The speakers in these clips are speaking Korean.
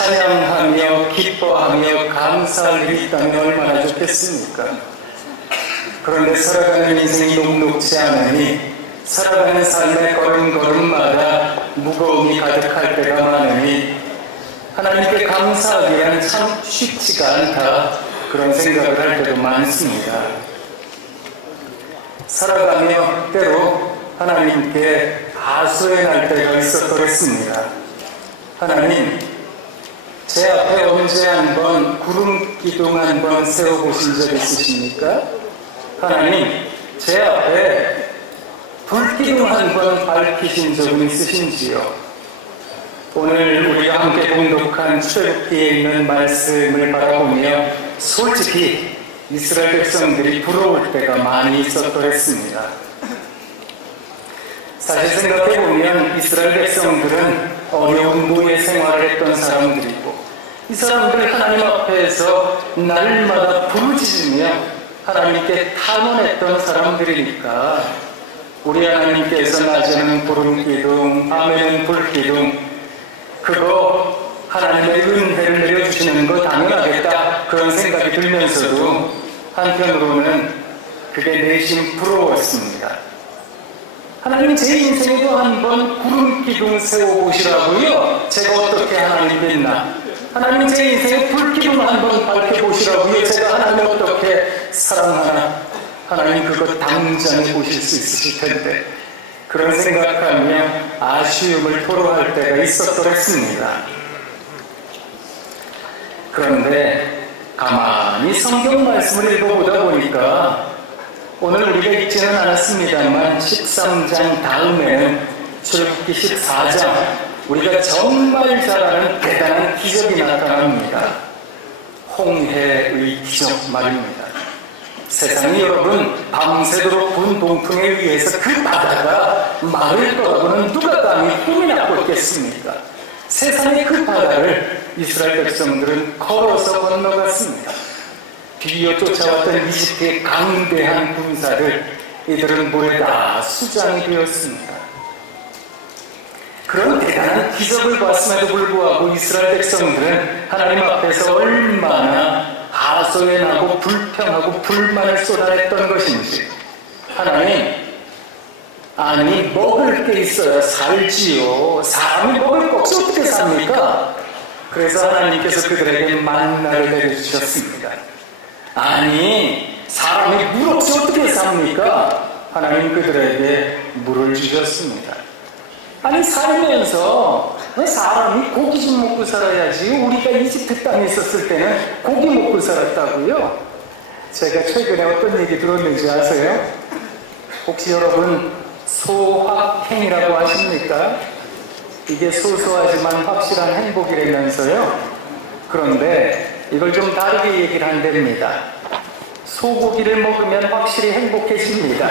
찬양하며 기뻐하며 감사할 일이 있다면 얼마나 좋겠습니까? 그런데 살아가는 인생이 녹록지 않으니, 살아가는 삶의 걸음걸음마다 무거움이 가득할 때가 많으니 하나님께 감사하기란 참 쉽지가 않다, 그런 생각을 할 때도 많습니다. 살아가며 때로 하나님께 하소연할 때가 있었더랬습니다. 하나님, 제 앞에 언제 한번 구름 기둥 한번 세워보신 적 있으십니까? 하나님, 제 앞에 불기둥 한번 밝히신 적은 있으신지요? 오늘 우리가 함께 봉독한 출애굽기에 있는 말씀을 바라보며 솔직히 이스라엘 백성들이 부러울 때가 많이 있었더랬습니다. 사실 생각해보면 이스라엘 백성들은 어려운 노예 생활을 했던 사람들이고, 이 사람들 하나님 앞에서 날마다 부르짖으며 하나님께 탄원했던 사람들이니까 우리 하나님께서 낮에는 구름기둥, 밤에는 불기둥, 그거 하나님의 은혜를 내려주시는 거 당연하겠다, 그런 생각이 들면서도 한편으로는 그게 내심 부러웠습니다. 하나님, 제 인생에도 한번 구름기둥 세워보시라고요? 제가 어떻게 하나님 믿나? 하나님, 제 인생에 불기둥 한번 밝혀보시라고요? 제가 하나님 어떻게 사랑하나? 하나님, 그거 당장에 보실 수 있으실 텐데, 그런 생각하며 아쉬움을 토로할 때가 있었더랬습니다. 그런데 가만히 성경 말씀을 읽어보다 보니까 오늘 우리가 읽지는 않았습니다만 13장 다음에는 출애굽기 14장, 우리가 정말 잘 아는 대단한 기적이 나타납니다. 홍해의 기적 말입니다. 세상이 여러분 밤새도록 분 동풍에 의해서 그 바다가 마를 거라고는 누가 감히 꿈이나 꿨겠습니까? 세상의 그 바다를 이스라엘 백성들은 걸어서 건너갔습니다. 뒤이어 쫓아왔던 이집트의 강대한 군사를 이들은 물에 다 수장이 되었습니다. 그런 대단한 기적을 봤음에도 불구하고 이스라엘 백성들은 하나님 앞에서 얼마나 하소연하고 불평하고 불만을 쏟아냈던 것인지. 하나님, 아니 먹을 게 있어야 살지요. 사람이 먹을 거 없이 어떻게 삽니까? 그래서 하나님께서 그들에게 만나를 내려주셨습니다. 아니 사람이 물 없이 어떻게 삽니까? 하나님 그들에게 물을 주셨습니다. 아니 살면서 사람이 고기 좀 먹고 살아야지. 우리가 이집트 땅에 있었을 때는 고기 먹고 살았다고요? 제가 최근에 어떤 얘기 들었는지 아세요? 혹시 여러분 소확행이라고 아십니까? 이게 소소하지만 확실한 행복이라면서요. 그런데 이걸 좀 다르게 얘기를 한답니다. 소고기를 먹으면 확실히 행복해집니다.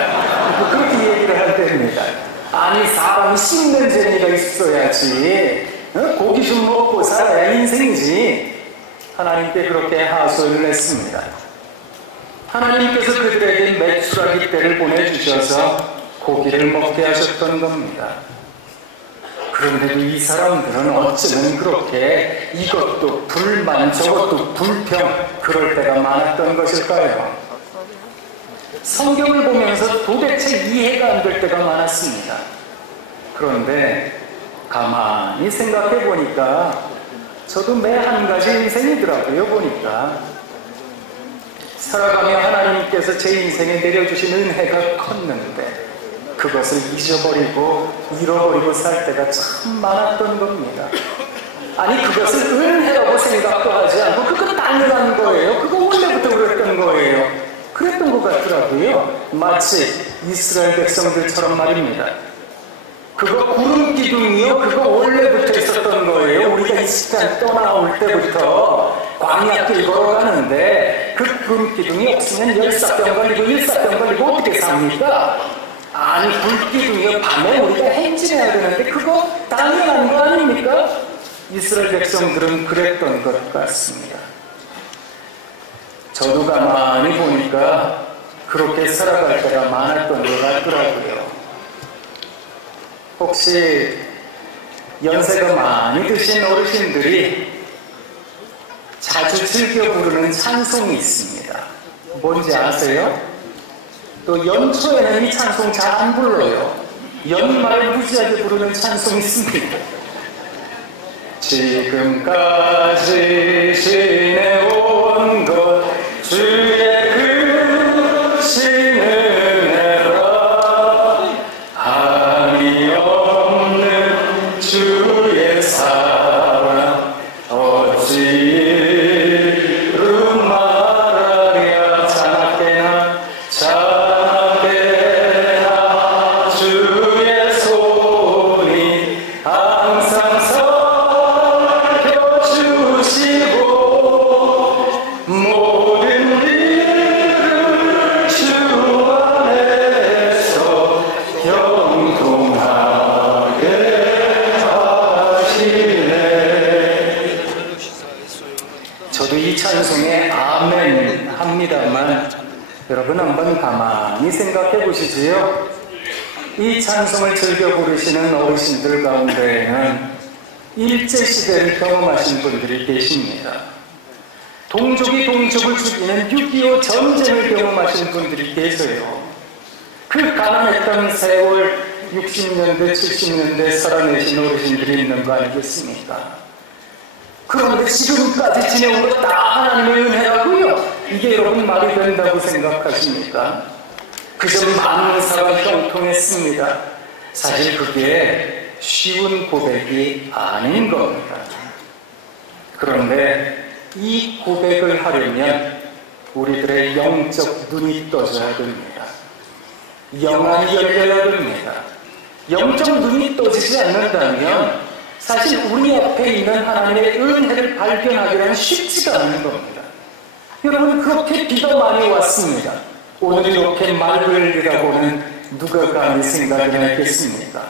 그렇게 얘기를 한답니다. 아니 사람이 씹는 재미가 있어야지. 고기 좀 먹고 살아야 인생이지. 하나님께 그렇게 하소연을 했습니다. 하나님께서 그들에게 메추라기 떼를 보내주셔서 고기를 먹게 하셨던 겁니다. 그런데도 이 사람들은 어쩌면 그렇게 이것도 불만 저것도 불평, 그럴 때가 많았던 것일까요? 성경을 보면서 도대체 이해가 안 될 때가 많았습니다. 그런데 가만히 생각해 보니까 저도 매 한 가지 인생이더라고요. 보니까 살아가며 하나님께서 제 인생에 내려주신 은혜가 컸는데 그것을 잊어버리고 잃어버리고 살 때가 참 많았던 겁니다. 아니 그것을 은혜라고 생각도 하지 않고 그건 당연한 거예요. 그거 원래부터 그랬던 거예요. 그랬던 것 같더라고요. 마치 이스라엘 백성들처럼 말입니다. 그거 구름 기둥이요? 그거 원래부터 있었던 거예요. 우리가 이집트 떠나올 때부터 광야길 걸어가는데 그 구름 기둥이 없으면 열사병 걸리고 일사병 걸리고 어떻게 삽니까? 아니 불기둥이요? 밤에 우리가 행진해야 되는데 그거 당연한 거 아닙니까? 이스라엘 백성들은 그랬던 것 같습니다. 저도 가만히 보니까 그렇게 살아갈 때가 많았던 것 같더라고요. 혹시 연세가 많이 드신 어르신들이 자주 즐겨 부르는 찬송이 있습니다. 뭔지 아세요? 또 연초에는 이 찬송 잘 안 불러요. 연말에 무지하게 부르는 찬송이 있습니다. 지금까지 지내온 것 주의 크신 은혜라 한이 없는 주의 사랑 어찌 이루 말하랴. 자나깨나 자나깨나 주의 손이 항상 살펴주시고 모든 일을 주 안에서 형통하게 하시네. 저도 이 찬송에 아멘 합니다만 여러분 한번 가만히 생각해 보시지요. 이 찬송을 즐겨 부르시는 어르신들 가운데에는 일제시대를 경험하신 분들이 계십니다. 동족이 동족을 죽이는 6.25 전쟁을 경험하신 분들이 계세요. 그 가난했던 세월 60년대, 70년대 살아내신 어르신들이 있는 거 아니겠습니까? 그런데 지금까지 지내온 거 다 하나님의 은혜라고요? 이게 여러분 말이 된다고 생각하십니까? 그저 많은 사람 형통했습니다. 사실 그게 쉬운 고백이 아닌 겁니다. 그런데 이 고백을 하려면 우리들의 영적 눈이 떠져야 됩니다. 영안이 열려야 됩니다. 영적 눈이 떠지지 않는다면 사실 우리 앞에 있는 하나님의 은혜를 발견하기는 쉽지가 않은 겁니다. 여러분, 그렇게 비가 많이 왔습니다. 오늘 이렇게 맑을 이라고는 누가 감히 생각을 했겠습니까?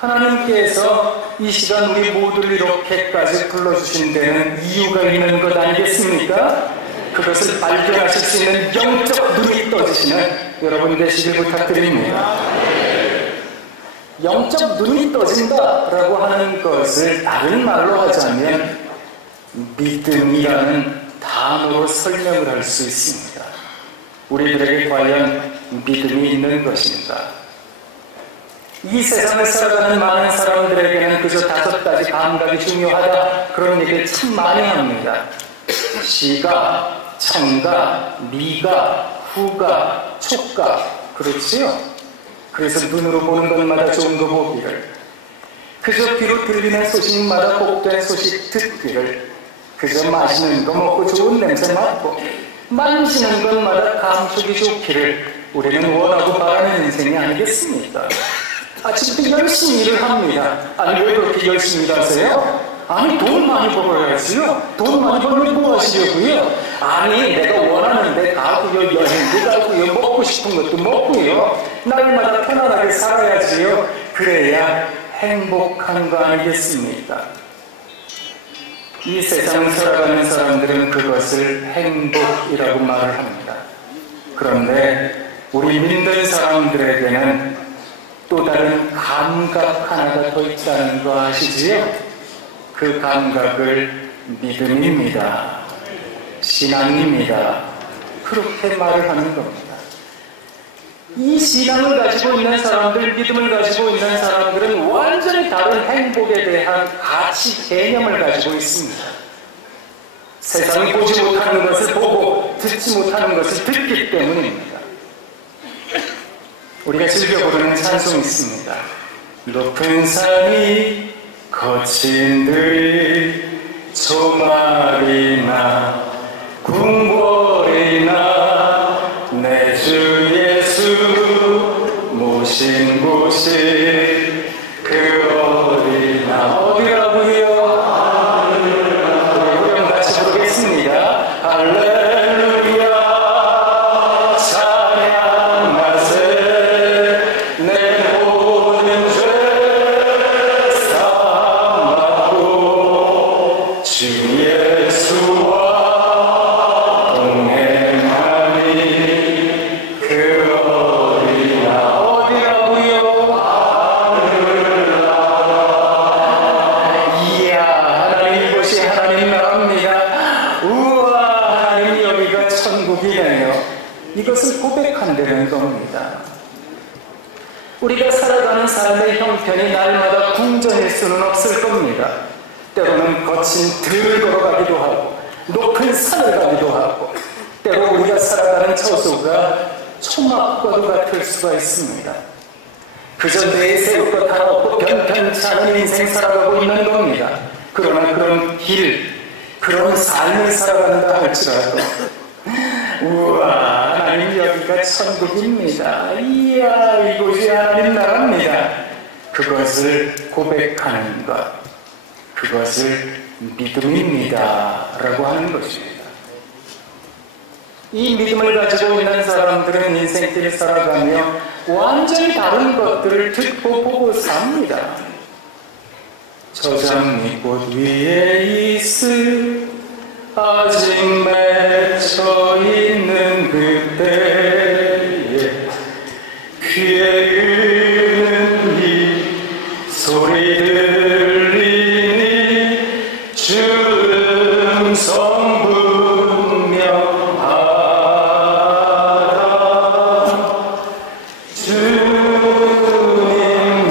하나님께서 이 시간 우리 모두를 이렇게까지 불러주신 데는 이유가 있는 것 아니겠습니까? 그것을 발견하실 수 있는 영적 눈이 떠지시는 여러분 되시길 부탁드립니다. 영적 눈이 떠진다라고 하는 것을 다른 말로 하자면 믿음이라는 단어로 설명을 할 수 있습니다. 우리들에게 과연 믿음이 있는 것인가? 이 세상을 살아가는 많은 사람들에게는 그저 5가지 감각이 중요하다, 그런 얘기를 참 많이 합니다. 시각, 청각, 미각, 후각, 촉각, 그렇지요? 그래서 눈으로 보는 것마다 좋은 거 보기를, 그저 귀로 들리는 소식마다 복된 소식 듣기를, 그저 마시는 거 먹고 좋은 냄새 맡고 만지는 것마다 감촉이 좋기를 우리는 원하고 바라는 인생이 아니겠습니까? 아침부터 열심히 일을 합니다. 아니, 왜 그렇게 열심히 일하세요? 아니, 돈 많이 벌어야지요. 돈 많이 벌면 뭐 하시려고요? 아니, 내가 원하는데 가고요, 여행도 가고요, 먹고 싶은 것도 먹고요, 날마다 편안하게 살아야지요. 그래야 행복한 거 아니겠습니까? 이 세상을 살아가는 사람들은 그것을 행복이라고 말을 합니다. 그런데 우리 믿는 사람들에게는 또 다른 감각 하나가 더 있다는 거 아시지요? 그 감각을 믿음입니다. 신앙입니다. 그렇게 말을 하는 겁니다. 이 신앙을 가지고 있는 사람들, 믿음을 가지고 있는 사람들은 완전히 다른 행복에 대한 가치 개념을 가지고 있습니다. 세상이 보지 못하는 것을 보고 듣지 못하는 것을 듣기 때문입니다. 우리가 즐겨 부르는 찬송이 있습니다. 높은 산이 거친 들이 조말이나 궁궐이나 내 주 예수 모신 곳이 그 어디나. 어디라고요? 우리 그럼 같이 부르겠습니다. 할렐루야 찬양하세 내 모든 죄 사함받고 주 예수와 동행 천국이네요. 이것을 고백한다는 겁니다. 우리가 살아가는 삶의 형편이 날마다 궁전일 수는 없을 겁니다. 때로는 거친 들을 걸어가기도 하고 높은 산을 가기도 하고 때로 우리가 살아가는 저수가 초막과도 같을 수가 있습니다. 그저 내세울 것 하나 없고 변변치 않은 인생 살아가고 있는 겁니다. 그러나 그런 길, 그런 삶을 살아간다 할지라도 우와, 하나님 여기가 천국입니다. 이야, 이곳이 하나님 나라입니다. 그것을 고백하는 것, 그것을 믿음입니다 라고 하는 것입니다. 이 믿음을 가지고 있는 사람들은 인생길을 살아가며 완전히 다른 것들을 듣고 보고 삽니다. 저장미꽃 위에 있을 아직 맺혀 있는 그때에 귀에 있는 이 소리 들리니 주름 성분명하다. 주님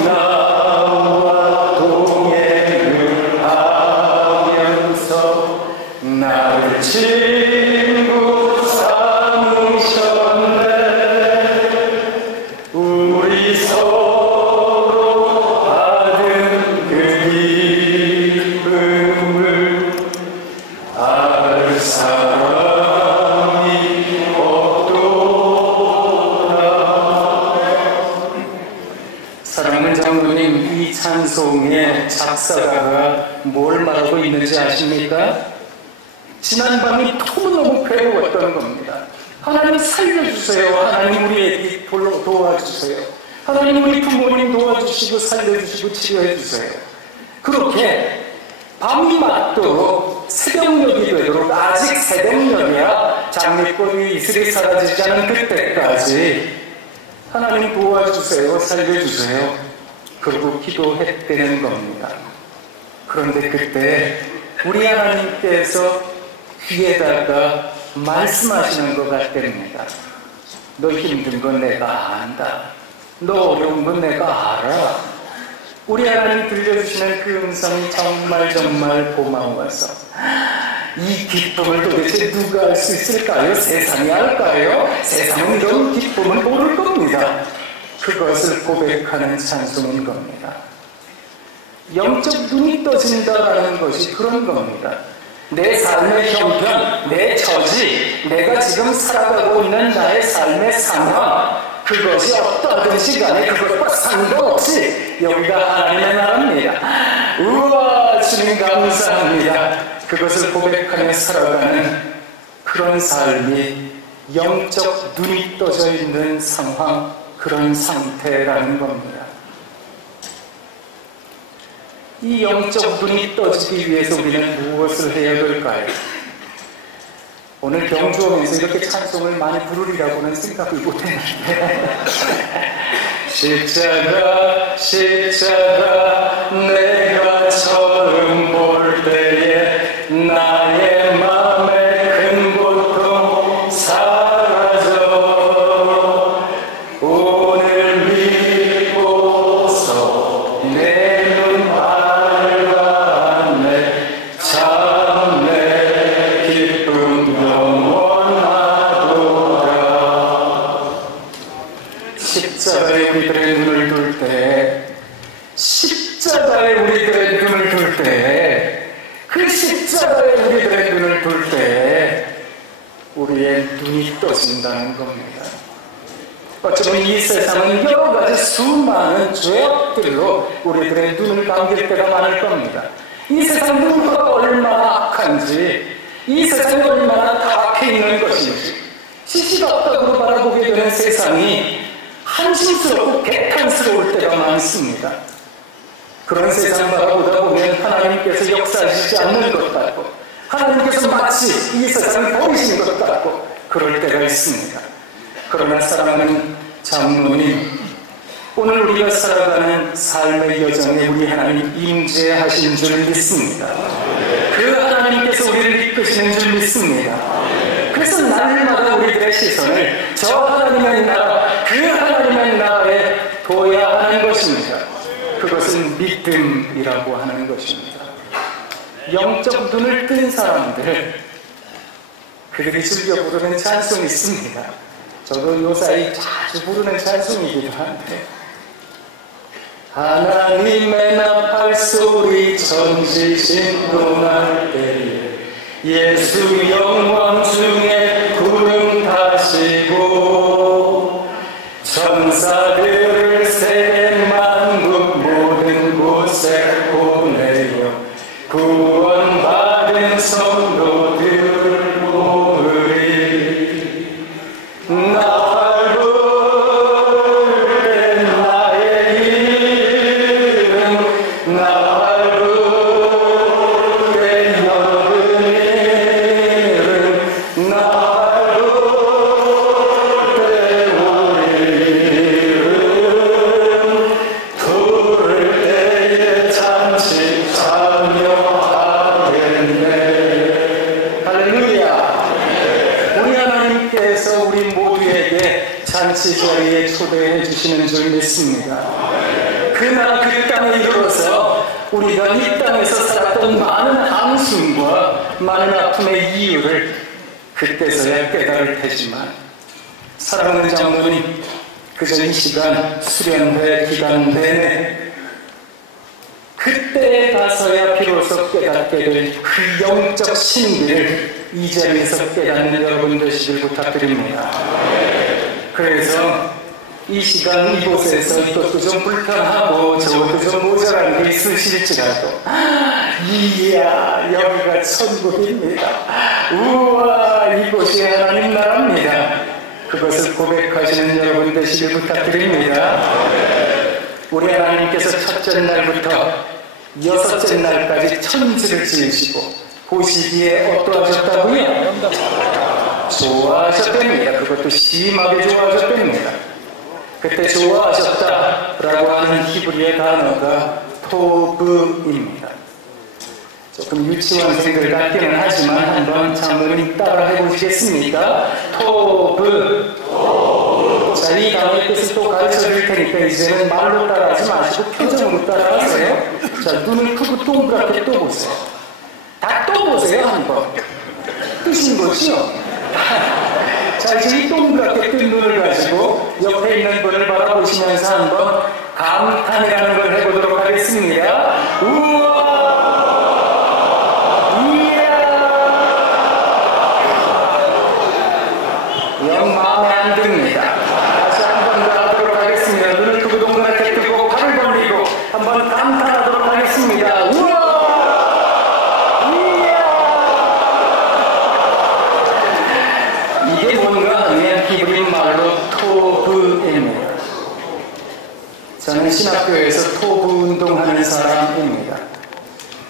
나와 동행을 하면서 나를 친구 삼으셨네. 우리 서로 받은 그 기쁨을 알 사람이 없도다. 사랑하는 장로님, 이 찬송의 작사가가 뭘 말하고 있는지 아십니까? 지난밤이 너무너무 괴로웠던 겁니다. 하나님 살려주세요. 하나님 우리 애기 도와주세요. 하나님 우리 부모님 도와주시고 살려주시고 치료해주세요. 그렇게 밤이 맞도록 새벽녘이 되도록, 아직 새벽녘이야 장미꽃 위 이슬이 사라지지 않은 그때까지 하나님 도와주세요. 살려주세요. 그리고 기도했다는 겁니다. 그런데 그때 우리 하나님께서 귀에다가 말씀하시는 것 같답니다. 너 힘든 건 내가 안다. 너 어려운 건 내가 알아. 우리 하나님 들려주시는 그 음성이 정말 고마워서 이 기쁨을 도대체 누가 알 수 있을까요? 세상이 알까요? 세상은 이런 기쁨을 모를 겁니다. 그것을 고백하는 찬송인 겁니다. 영적 눈이 떠진다라는 것이 그런 겁니다. 내 삶의 형편, 내 처지, 내가 지금 살아가고 있는 나의 삶의 상황, 그것이 어떠한 시간에 그것과 상관없이 여기가 하나님의 나라입니다. 우와, 주님 감사합니다. 그것을 고백하며 살아가는 그런 삶이 영적 눈이 떠져 있는 상황, 그런 상태라는 겁니다. 이 영적 눈이 떠지기 위해서 우리는 무엇을 해야 될까요? 오늘 경주 오면서 이렇게 찬송을 많이 부르리라고는 생각을 못했는데 십자가 내가 처음 볼 때에 나의 맘에 큰 고통 사라져. 오늘 믿고서 내 눈 밝았네. 참 내 기쁨 영원하도다. 십자가에 우리들의 눈을 둘 때, 십자가에 우리들의 눈을 둘 때, 그 십자가에 우리들의 눈을 둘 때 우리의 눈이 떠진다는 겁니다. 어쩌면 이 세상은 여러 가지 수많은 죄악들로 우리들의 눈을 감길 때가 많을 겁니다. 이 세상 누구가 얼마나 악한지, 이 세상이 얼마나 타락해 있는 것인지 시시각각으로 바라보게 되는 세상이 한심스럽고 개탄스러울 때가 많습니다. 그런 세상 바라보다 보면 하나님께서 역사하시지 않는 것 같고, 하나님께서 마치 이 세상을 버리신 것 같고 그럴 때가 있습니다. 그러나 사랑하는 장로님, 오늘 우리가 살아가는 삶의 여정에 우리 하나님 임재하신 줄 믿습니다. 그 하나님께서 우리를 이끄시는 줄 믿습니다. 그래서 날마다 우리들의 시선을 저 하나님의 나라, 그 하나님의 나라에 둬야 하는 것입니다. 그것은 믿음이라고 하는 것입니다. 영적 눈을 뜬 사람들, 그들이 즐겨 부르는 찬송이 있습니다. 저도 요사이 자주 부르는 찬송이기도 한데, 하나님의 나팔 소리 천지신 논할 때에 예수 영원 중에 구름 타시고 천사들을 세계 만국 모든 곳에 보내려 구원받은 성도들을 모으리. 나팔 불 때 나의 이름, 나팔 불 때 여름 이름, 나팔 불 때 우리 이름, 부를 때에 잠시 참여하겠네. 할렐루야. 우리 하나님께서 우리 모두에게 잔치 자리에 초대해 주시는 줄 믿습니다. 그나 그 땅에 이르러서 우리가 이 땅에서 살았던 많은 한숨과 많은 아픔의 이유를 그때서야 깨달을 테지만, 사랑하는 장로님, 그저 이 시간 수련회 기간 내내 그때에 가서야 비로소 깨닫게 될 그 영적 신비를 이 자리에서 깨닫는 여러분 되시길 부탁드립니다. 그래서 이 시간 이곳에서 이것도 좀 불편하고 저것도 좀 모자란 게 있으실지라도, 이야 여기가 천국입니다, 우와 이곳이 하나님 나라입니다, 그것을 고백하시는 여러분 되시길 부탁드립니다. 우리 하나님께서 첫째 날부터 여섯째 날까지 천지를 지으시고 보시기에 어떠하셨다고요? 좋아하셨답니다. 그것도 심하게 좋아하셨답니다. 그때 좋아하셨다라고 하는 히브리의 단어가 토브입니다. 조금 유치원생들 같기는 하지만 한번 장로님 따라 해보시겠습니까? 토브. 자, 이 단어의 뜻을 또 가르쳐 드릴 테니까 이제는 말로 따라하지 마시고 표정으로 따라하세요. 자, 눈을 크고 동그랗게 떠보세요. 다 떠보세요, 한번. 뜨신 거죠? 자, 이제 이 동그랗게 뜬 눈을 가지고 옆에 있는 분을 바라보시면서 한번 감탄이라는 걸 해보도록 하겠습니다. 우와! 영 마음에 안 듭니다. 다시 한 번 더 하도록 하겠습니다. 눈을 크고 동그랗게 뜨고 팔을 벌리고 한번 감탄하도록 하겠습니다. 우와! 이야! 이게 뭔가 하면 히브리 말로 토브입니다. 저는 신학교에서 토브 운동하는 사람입니다.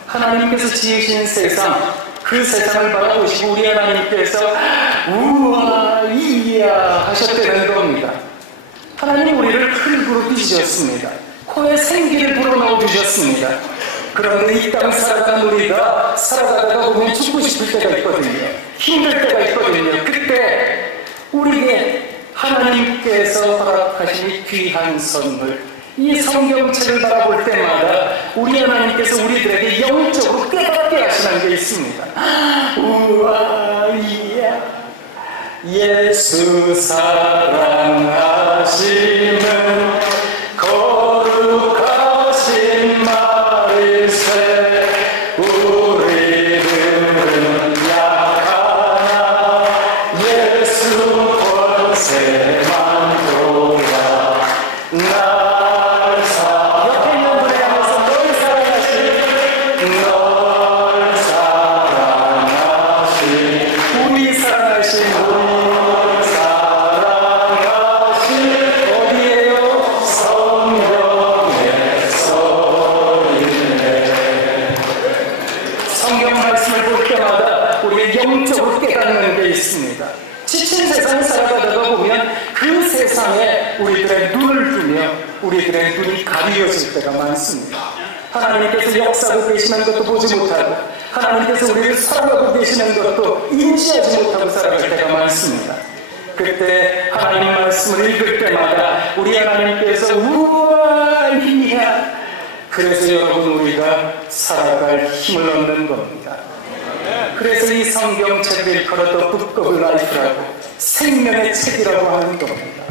하나님께서 지으신 세상, 그 세상을 바라보시고 우리 하나님께서 우와 이야 하셨다는 겁니다. 하나님 우리를 흙으로 빚으셨습니다. 코에 생기를 불어넣어 주셨습니다. 그런데 이 땅 살아가는 우리가 살아가다가 보면 죽고 싶을 때가 있거든요. 힘들 때가 있거든요. 그때 우리에게 하나님께서 허락하신 이 귀한 선물, 이 성경책을 바라볼 때마다 우리 하나님께서 우리들에게 영적으로 깨닫게 하시는 게 있습니다. 우와 이야 예수 사랑하시는 거룩하신 마리새, 우리들은 약하나 예수 권세만 돌아 옆에 있는 분에 향해서 널 사랑하신 우리 사랑하신 어디에요? 성경에 써있네. 성경 말씀을 볼 때마다 우리의 영적으로 깨닫는 게 있습니다. 지친 세상을 살아가다가 보면 그 세상에 우리들의 눈을 두며 우리들의 눈이 가리워질 때가 많습니다. 하나님께서 역사하고 계시는 것도 보지 못하고 하나님께서 우리를 사랑하고 계시는 것도 인지하지 못하고 살아갈 때가 많습니다. 그때 하나님 말씀을 읽을 때마다 우리 하나님께서 우와 이야, 그래서 여러분 우리가 살아갈 힘을 얻는 겁니다. 그래서 이 성경책을 일컬어 더 북 오브 라이프라고, 생명의 책이라고 하는 겁니다.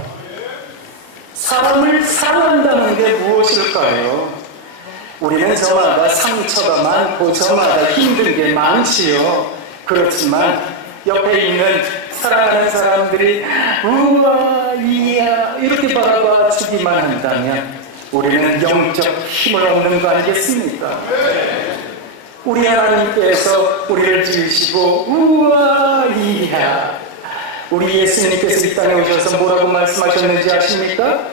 사람을 사랑한다는 게 무엇일까요? 우리는 저마다 상처가 많고 저마다 힘든 게 많지요. 그렇지만 옆에 있는 사랑하는 사람들이 우와 이야 이렇게 바라봐 주기만 한다면 우리는 영적 힘을 얻는 거 아니겠습니까? 우리 하나님께서 우리를 지으시고 우와 이야, 우리 예수님께서 이 땅에 오셔서 뭐라고 말씀하셨는지 아십니까?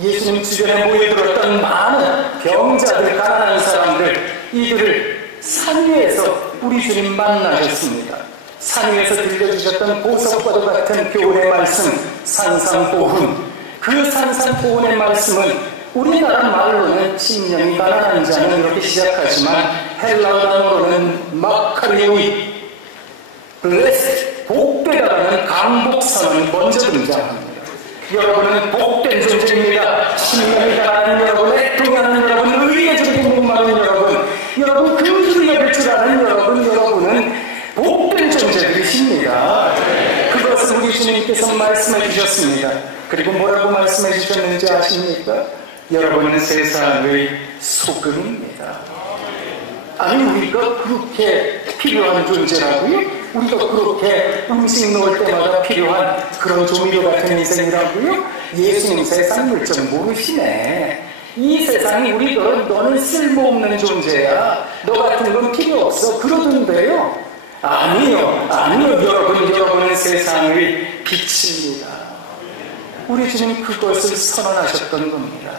예수님 주변에 모여들었던 많은 병자들, 가난한 사람들, 이들을 산 위에서 우리 주님 만나셨습니다. 산 위에서 들려주셨던 보석과도 같은 교훈의 말씀, 산상보훈. 그 산상보훈의 말씀은 우리나라 말로는 심령이 가난한 자는 이렇게 시작하지만 헬라어 단어로는 마카리오이, 블레스, 복되다라는 강복선언이 먼저 등장합니다. 여러분은 복된 존재입니다. 심령이 가난한 여러분, 애통하는 여러분, 의에 저렇게 목마른 여러분, 여러분 그 의를 줄 아는 여러분은 복된 존재들이십니다. 그것을 우리 주님께서 말씀해 주셨습니다. 그리고 뭐라고 말씀해 주셨는지 아십니까? 여러분은 세상의 소금입니다. 아니 우리가 그렇게 필요한 존재라고요? 우리가 그렇게 음식 넣을 때마다 필요한 그런 조미료 같은 인생이라고요? 예수님 세상 물정 모르시네. 이 세상이 우리들은 너는 쓸모없는 존재야, 너 같은 건 필요 없어 그러던데요. 아니요 여러분은 세상의 빛입니다. 우리 주님 그것을 선언하셨던 겁니다.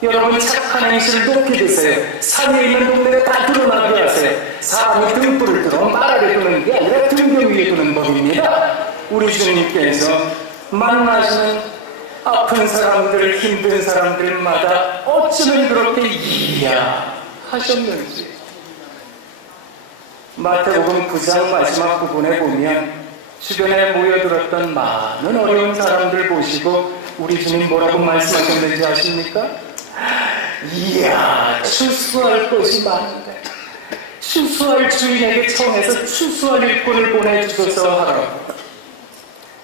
여러분 착한 행실을 높이 드세요. 산에 있는 동네가 다 드러나게 하세요. 사람이 등불을 들어 말 아래 두는 게 아니라 등경 위에 두는 법입니다. 우리 주님께서 만나시는 아픈 사람들, 힘든 사람들마다 어쩌면 그렇게 이야 하셨는지. 마태복음 9장 마지막 부분에 보면 주변에 모여들었던 많은 어려운 사람들 보시고 우리 주님 뭐라고 말씀하셨는지 아십니까? 이야, 추수할 것이 많은데 추수할 주인에게 청해서 추수할 일꾼을 보내주셔서 하라고.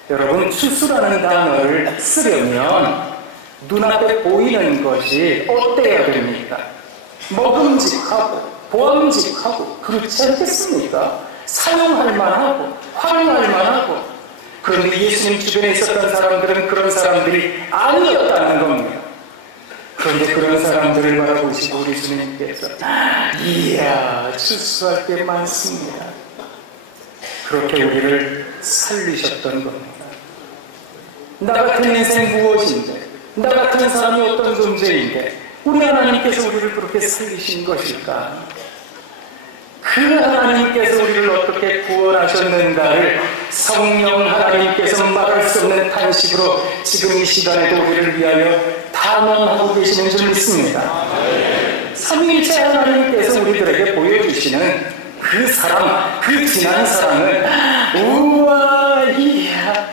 여러분, 추수라는 단어를 쓰려면 눈앞에 보이는 것이 어때야 됩니까? 먹음직하고 보암직하고 그렇지 않겠습니까? 사용할 만하고 활용할 만하고. 그런데 예수님 주변에 있었던 사람들은 그런 사람들이 아니었다는 겁니다. 그런데 그런 사람들을 바라보시고 우리 주님께서 이야 추수할 게 많습니다. 그렇게 우리를 살리셨던 겁니다. 나 같은 인생 무엇인데, 나 같은 사람이 어떤 존재인데 우리 하나님께서 우리를 그렇게 살리신 것일까? 그 하나님께서 우리를 어떻게 구원하셨는가를 성령 하나님께서 말할 수 없는 탄식으로 지금 이 시간에도 우리를 위하여 탄원하고 계시는 줄 믿습니다. 삼위일체 하나님께서 우리들에게 보여주시는 그 사랑, 그 진한 사랑은 우와 이야,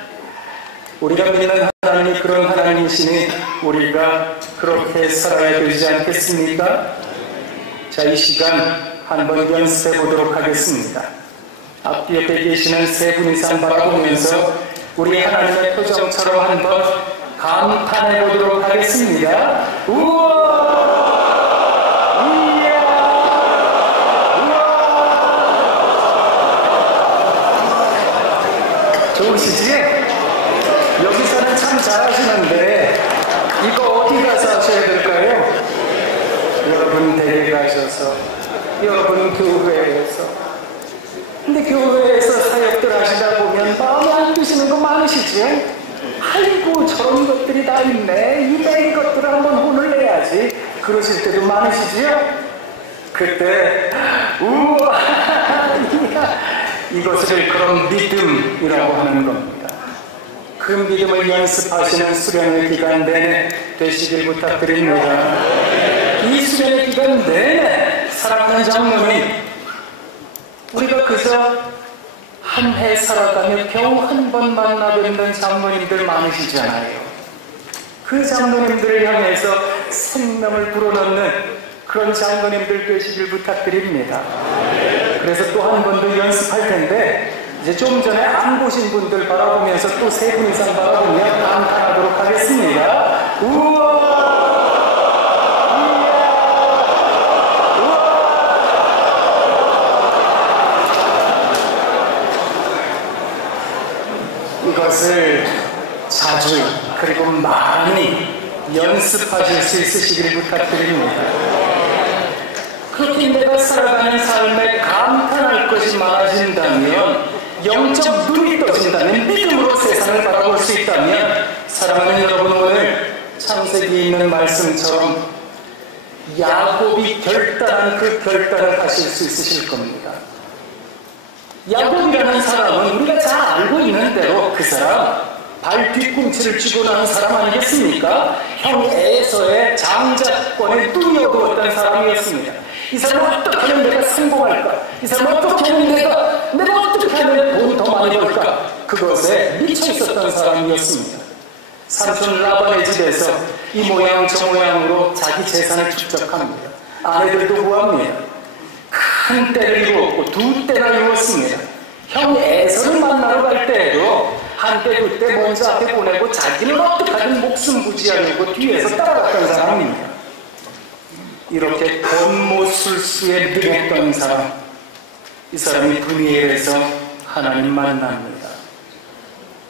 우리가 믿는 하나님이 그런 하나님이시니 우리가 그렇게 살아야 되지 않겠습니까? 자, 이 시간 한번 연습해 보도록 하겠습니다. 앞 옆에 계시는 세 분 이상 바라보면서 우리 하나님의 표정처럼 한번 감탄해 보도록 하겠습니다. 우와! 이야! 우와! 좋으시지? 여기서는 참 잘하시는데 이거 어디 가서 하셔야 될까요? 여러분 댁에 가셔서, 여러분 교회에서. 근데 교회에서 사역들 하시다 보면 마음에 안 드시는 거 많으시죠? 아이고 저런 것들이 다 있네, 이 매일 것들을 한번 혼을 내야지 그러실 때도 많으시죠? 그때 우와 이것을 그런 믿음이라고 하는 겁니다. 그 믿음을 연습하시는 수련의 기간 내내 되시길 부탁드립니다. 이 수련의 기간 내내 사랑하는 장로님, 우리가 그저 한 해 살아가며 겨우 한 번 만나 뵙는 장로님들 많으시잖아요. 그 장로님들을 향해서 생명을 불어넣는 그런 장로님들 되시길 부탁드립니다. 그래서 또 한 번 더 연습할 텐데 이제 좀 전에 안 보신 분들 바라보면서 또 3분 이상 바라보며 감탄하도록 하겠습니다. 우와! 이것을 자주 그리고 많이 연습하실 수 있으시길 부탁드립니다. 그렇게 내가 살아가는 삶에 감탄할 것이 많아진다면, 영적 눈이 떠진다면, 믿음으로 세상을 바라볼 수 있다면, 사랑하는 여러분, 오늘 창세기에 있는 말씀처럼 야곱이 결단한 그 결단을 하실 수 있으실 겁니다. 야곱이라는 사람은 우리가 잘 알고 있는 대로 그 사람 발 뒤꿈치를 쥐고 나는 사람 아니겠습니까? 형 에서의 장자권에 뚱이 어두웠던 사람이었습니다. 이 사람은 어떻게 하면 내가 성공할까? 이 사람은 어떻게 하면 내가 어떻게 하면 돈이 더 많이 벌까? 그것에 미쳐 있었던 사람이었습니다. 삼촌 라반의 집에서 이 모양 저 모양으로 자기 재산을 축적합니다. 아내들도 구합니다. 한 때를 이루었고 2때나 이루었습니다. 형 에서를 만나러 갈 때에도 한때 그때 먼저 앞에 보내고 자기는 어떻게든 목숨 부지하려고 뒤에서 따라갔던 사람입니다. 이렇게 권모술수에 능했던 사람, 이 사람이 브니엘에서 하나님 만납니다.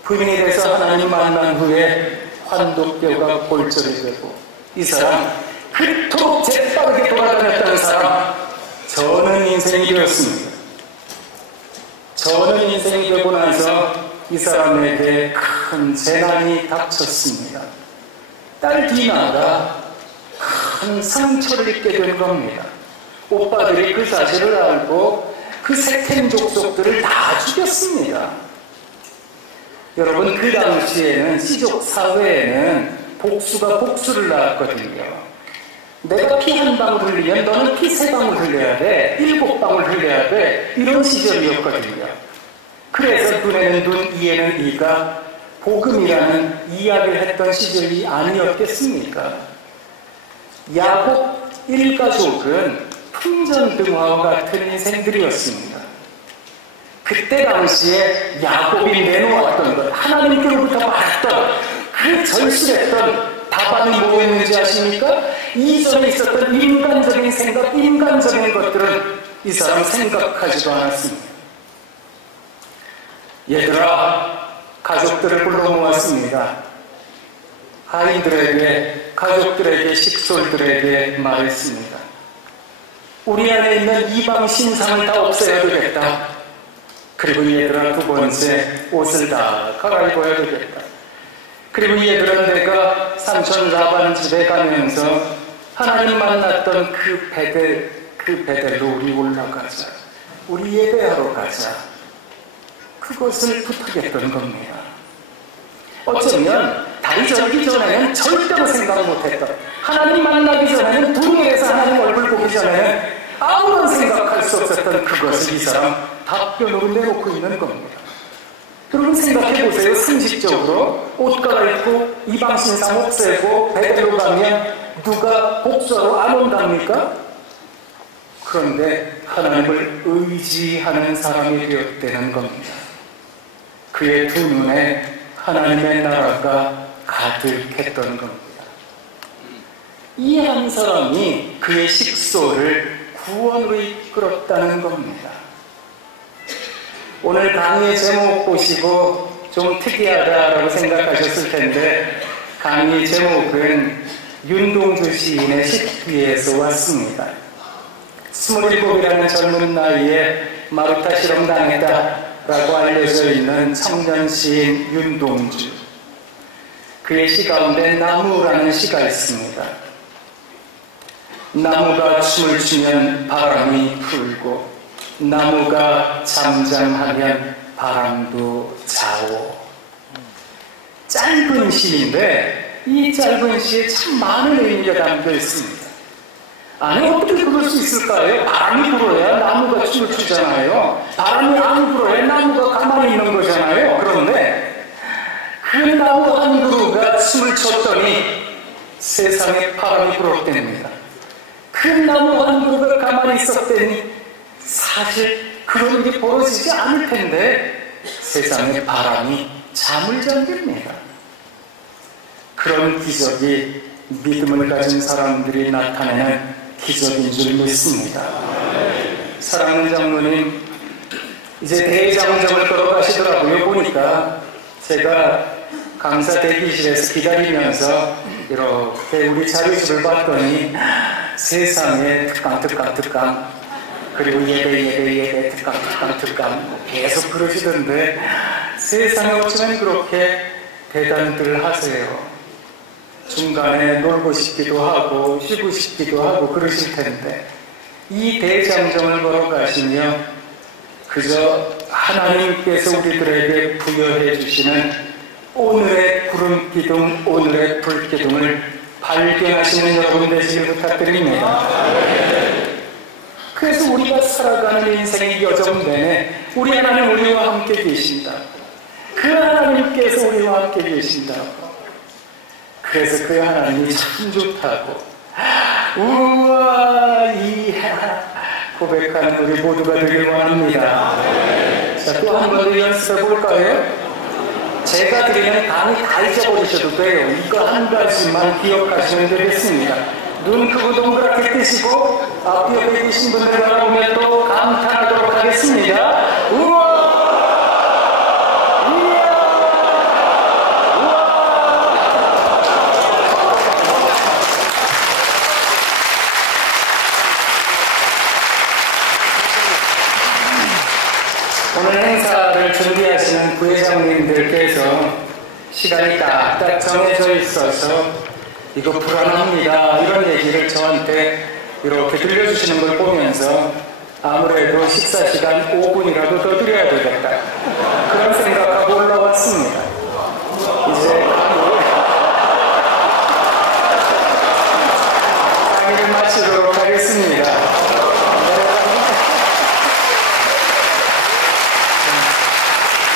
브니엘에서 하나님 만난 후에 환도뼈가 골절이 되고, 이 사람 그토록 재빠르게 돌아다녔던 사람, 저는 인생이 되었습니다. 저는 인생이 되고 나서 이 사람에게 큰 재난이 닥쳤습니다. 딸 디나가 큰 상처를 입게 된 겁니다. 오빠들이 그 사실을 알고 그 세켄 족속들을 다 죽였습니다. 여러분, 그 당시에는 시족 사회에는 복수가 복수를 낳았거든요. 내가 피 한 방울 흘리면 너는 피 3방울 흘려야 돼, 7방울 흘려야 돼, 이런 시절이었거든요. 그래서 눈에는 눈, 이에는 이가 복음이라는 이야기를 했던 시절이 아니었겠습니까? 야곱 일가족은 풍전등화와 같은 인생들이었습니다. 그때 당시에 야곱이 내놓았던 것, 하나님께로부터 받았던 그 절실했던 답안이 뭐였는지 아십니까? 이전에 있었던 인간적인 생각, 인간적인 것들은 이 사람 생각하지도 않았습니다. 얘들아, 가족들을 불러 모았습니다. 아이들에게, 가족들에게, 식솔들에게 말했습니다. 우리 안에 있는 이방 신상을 다 없애야 되겠다. 그리고 얘들아, 2번째 옷을 다 갈아입어야 되겠다. 그리고 얘들은 내가 삼촌 라반 집에 가면서 하나님 만났던 그 베델로 우리 올라가자. 우리 예배하러 가자. 그것을 부탁했던 겁니다. 어쩌면 다리 절기 전에는 절대로 생각 못했던, 하나님 만나기 전에는 두루에서 하나님 얼굴 보기 전에는 아무런 생각할 수 없었던 그것을 이 사람 답변으로 내놓고 있는 겁니다. 여러분 생각해보세요. 상식적으로 옷 갈아입고 이방신상 없애고 베델로 가면 누가 복수하러 안 온답니까? 그런데 하나님을 의지하는 사람이 되었다는 겁니다. 그의 2 눈에 하나님의 나라가 가득했던 겁니다. 이 한 사람이 그의 식소를 구원으로 이끌었다는 겁니다. 오늘 강의의 제목 보시고 좀 특이하다라고 생각하셨을 텐데, 강의 제목은 윤동주 시인의 식귀에서 왔습니다. 27이라는 젊은 나이에 마루타 실험 당했다라고 알려져 있는 청년 시인 윤동주. 그의 시 가운데 나무라는 시가 있습니다. 나무가 춤을 추면 바람이 불고, 나무가 잠잠하면 바람도 자오. 짧은 시인데 이 짧은 시에 참 많은 의미가 담겨 있습니다. 아니, 어떻게 그럴 수 있을까요? 바람이 불어야 나무가 춤을 추잖아요. 바람이 안 불어야 나무가 가만히 있는 거잖아요. 그런데 그 나무 한 그루가 춤을 췄더니 세상에 바람이 불었답니다. 그 나무 한 그루가 가만히 있었더니 사실 그런 일이 벌어지지 않을 텐데 세상에 바람이 잠을 잠깁니다. 그런 기적이 믿음을 가진 사람들이 나타내는 기적인 줄 믿습니다. 사랑하는 장로님, 이제 대장정을 걸어가시더라고요. 보니까 제가 강사 대기실에서 기다리면서 이렇게 우리 자료집을 봤더니 세상에 특강 그리고 예배 특강 계속 그러시던데 세상에 어쩌면 그렇게 대단들 하세요. 중간에 놀고 싶기도 하고 쉬고 싶기도 하고 그러실 텐데 이 대장정을 걸어가시며 그저 하나님께서 우리들에게 부여해 주시는 오늘의 구름기둥, 오늘의 불기둥을 발견하시는 여러분 되시길 부탁드립니다. 그래서 우리가 살아가는 인생의 여정 내내 우리 하나님 우리와 함께 계신다. 그 하나님께서 우리와 함께 계신다고. 그래서 그 하나님이 참 좋다고 우와 이야 고백하는 우리 모두가 되길 원합니다. 자, 또 한 번 더 연습해 볼까요? 제가 드리는 강의 다 잊어버리셔도 돼요. 이거 한 가지만 기억하시면 되겠습니다. 눈 크고 동그랗게 뜨시고 앞 옆에 계신 분들 바라보면 또 감탄하도록 하겠습니다. 우와 오늘 행사를 준비하시는 부회장님들께서 시간이 딱딱 정해져 있어서 이거 불안합니다 이런 얘기를 저한테 이렇게 들려주시는 걸 보면서 아무래도 식사 시간 5분이라도 더 드려야 되겠다 그런 생각하고 올라왔습니다. 이제 강의를 마치도록 하겠습니다.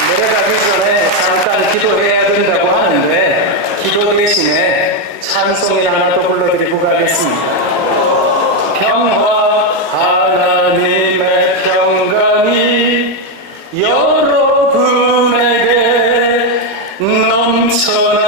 내려가기 전에 잠깐 기도해야 된다고 하는데 기도 대신에 찬송이 하나 더 불러드리고 가겠습니다. 평화 하나님의 평강이 여러분에게 넘쳐나